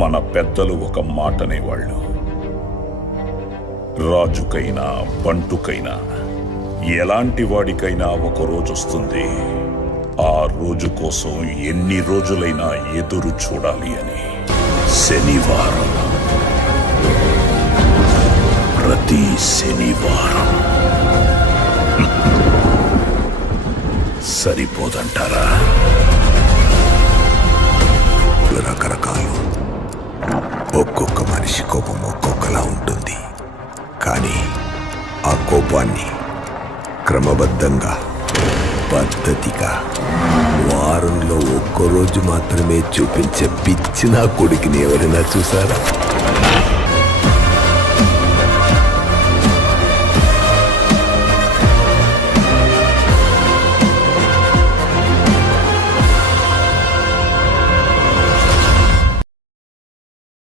మన పెద్దలు ఒక మాటనేవాళ్ళు, రాజుకైనా బంటుకైనా ఎలాంటి వాడికైనా ఒక రోజు వస్తుంది, ఆ రోజు కోసం ఎన్ని రోజులైనా ఎదురు చూడాలి అని. శనివారం, ప్రతి శనివారం సరిపోదంటారా? రకరకాలు, ఒక్కొక్క మనిషి కోపం ఒక్కొక్కలా ఉంటుంది. కానీ ఆ కోపాన్ని క్రమబద్ధంగా, పద్ధతిగా వారంలో ఒక్కరోజు మాత్రమే చూపించే పిచ్చిన కొడుకుని ఎవరైనా చూసారా?